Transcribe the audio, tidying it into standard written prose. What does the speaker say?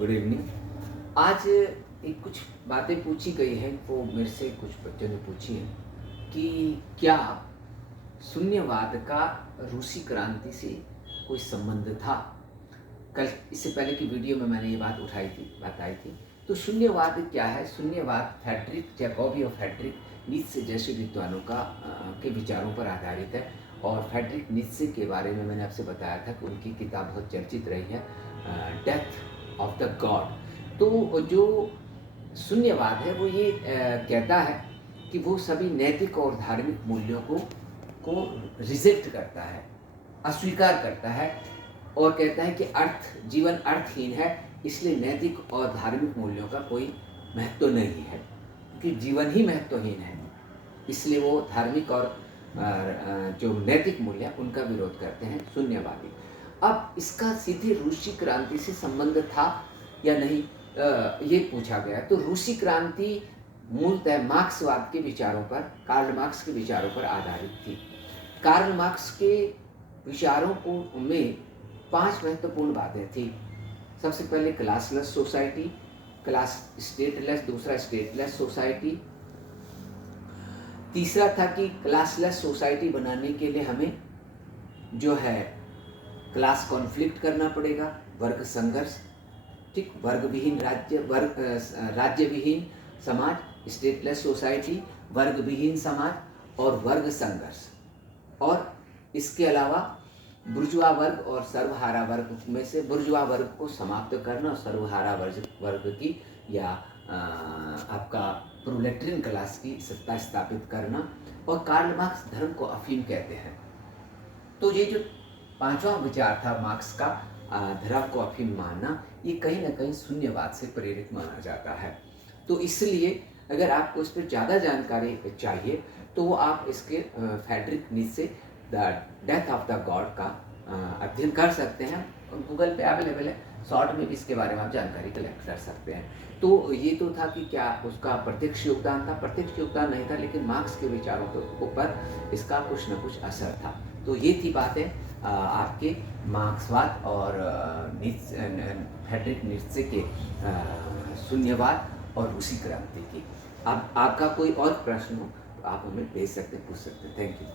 Good evening. आज एक कुछ बातें पूछी गई हैं, वो मेरे से कुछ बच्चों ने पूछी हैं कि क्या शून्यवाद का रूसी क्रांति से कोई संबंध था। कल इससे पहले की वीडियो में मैंने ये बात बताई थी। तो शून्यवाद क्या है? शून्यवाद फ्रेडरिक जैकोबी और फ्रेडरिक नीत्शे जैसे विद्वानों के विचारों पर आधारित है। और फ्रेडरिक नीत्शे के बारे में मैंने आपसे बताया था कि उनकी किताब बहुत चर्चित रही है, डेथ ऑफ द गॉड। तो जो शून्यवाद है वो ये कहता है कि वो सभी नैतिक और धार्मिक मूल्यों को रिजेक्ट करता है, अस्वीकार करता है और कहता है कि जीवन अर्थहीन है, इसलिए नैतिक और धार्मिक मूल्यों का कोई महत्व नहीं है, कि जीवन ही महत्वहीन है, इसलिए वो धार्मिक और जो नैतिक मूल्य है उनका विरोध करते हैं, शून्यवादी। अब इसका सीधे रूसी क्रांति से संबंध था या नहीं, ये पूछा गया। तो रूसी क्रांति मूलतः मार्क्सवाद के विचारों पर, कार्ल मार्क्स के विचारों पर आधारित थी। कार्ल मार्क्स के विचारों में 5 महत्वपूर्ण बातें थी। सबसे पहले क्लासलेस सोसाइटी, क्लास स्टेटलेस, दूसरा स्टेटलेस सोसाइटी। तीसरा था कि क्लासलेस सोसाइटी बनाने के लिए हमें जो है क्लास कॉन्फ्लिक्ट करना पड़ेगा, वर्ग संघर्ष, ठीक, वर्ग विहीन राज्य, राज्य विहीन समाज, स्टेटलेस सोसाइटी, वर्ग विहीन समाज और वर्ग संघर्ष। और इसके अलावा बुर्जुआ वर्ग और सर्वहारा वर्ग में से बुर्जुआ वर्ग को समाप्त करना, सर्वहारा वर्ग की या आपका प्रोलेटरियन क्लास की सत्ता स्थापित करना। और कार्ल मार्क्स धर्म को अफीम कहते हैं। तो ये जो 5वां विचार था मार्क्स का, धर्म को अफीम मानना, ये कहीं ना कहीं शून्यवाद से प्रेरित माना जाता है। तो इसलिए अगर आपको इस पर ज़्यादा जानकारी चाहिए तो वो आप इसके Friedrich Nietzsche the death of the god का अध्ययन कर सकते हैं। गूगल पे अवेलेबल है, शॉर्ट में भी इसके बारे में आप जानकारी कलेक्ट कर सकते हैं। तो ये तो था कि क्या उसका प्रत्यक्ष योगदान था, प्रत्यक्ष योगदान नहीं था, लेकिन मार्क्स के विचारों के ऊपर इसका कुछ न कुछ असर था। तो ये थी बातें आपके मार्क्सवाद और फ्रेडरिक नीत्शे के शून्यवाद और रूसी क्रांति की। अब आपका कोई और प्रश्न हो तो आप हमें भेज सकते हैं, पूछ सकते हैं। Thank you.